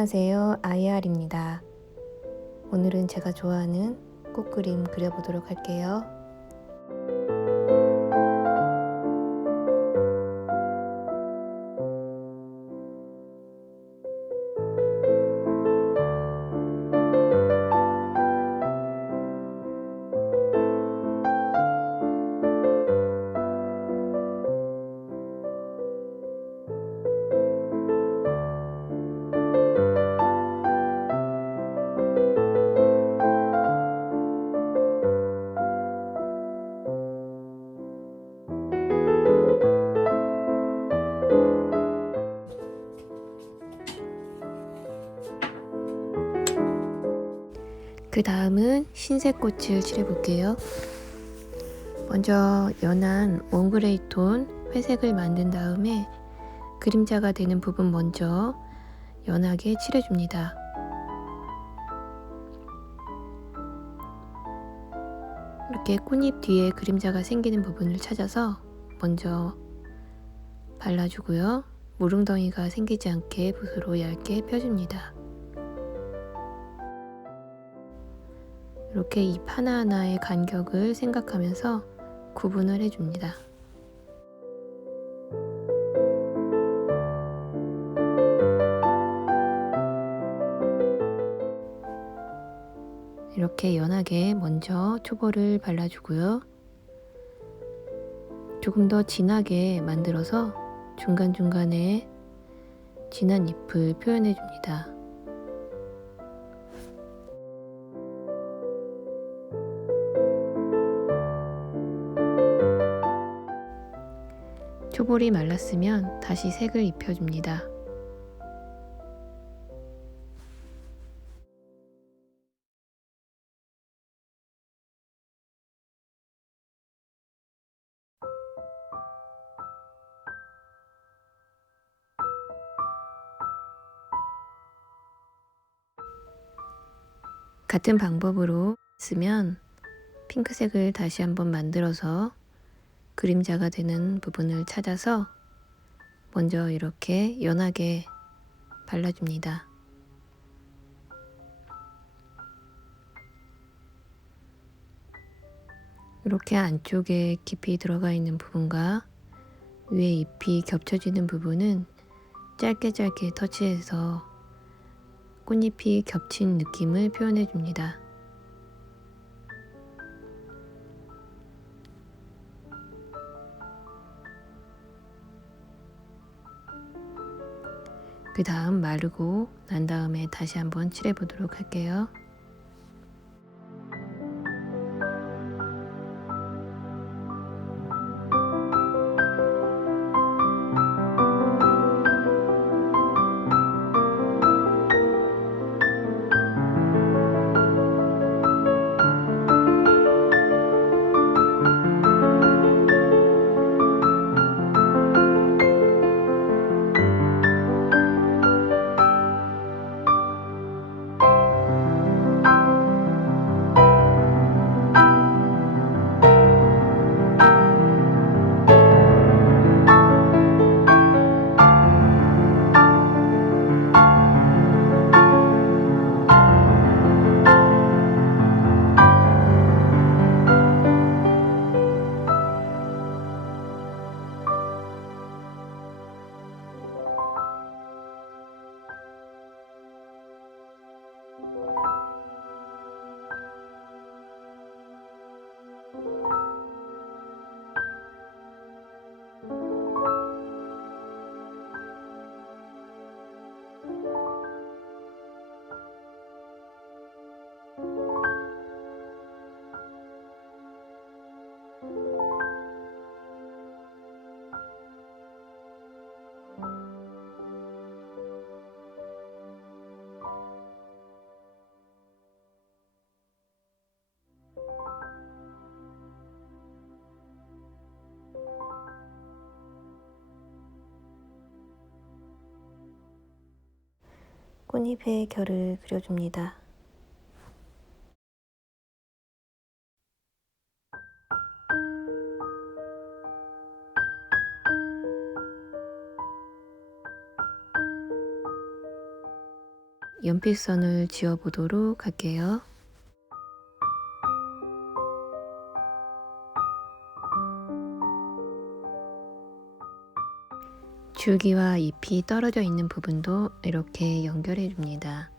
안녕하세요. 아이알입니다. 오늘은 제가 좋아하는 꽃그림 그려보도록 할게요. 그 다음은 흰색 꽃을 칠해볼게요. 먼저 연한 원그레이 톤 회색을 만든 다음에 그림자가 되는 부분 먼저 연하게 칠해줍니다. 이렇게 꽃잎 뒤에 그림자가 생기는 부분을 찾아서 먼저 발라주고요. 무릉덩이가 생기지 않게 붓으로 얇게 펴줍니다. 이렇게 잎 하나하나의 간격을 생각하면서 구분을 해줍니다. 이렇게 연하게 먼저 초벌을 발라주고요. 조금 더 진하게 만들어서 중간중간에 진한 잎을 표현해줍니다. 초벌이 말랐으면 다시 색을 입혀줍니다. 같은 방법으로 쓰면 핑크색을 다시 한번 만들어서 그림자가 되는 부분을 찾아서 먼저 이렇게 연하게 발라줍니다. 이렇게 안쪽에 깊이 들어가 있는 부분과 위에 잎이 겹쳐지는 부분은 짧게 터치해서 꽃잎이 겹친 느낌을 표현해 줍니다. 그 다음 마르고 난 다음에 다시 한번 칠해 보도록 할게요. 꽃잎의 결을 그려줍니다. 연필선을 지어 보도록 할게요. 줄기와 잎이 떨어져 있는 부분도 이렇게 연결해 줍니다.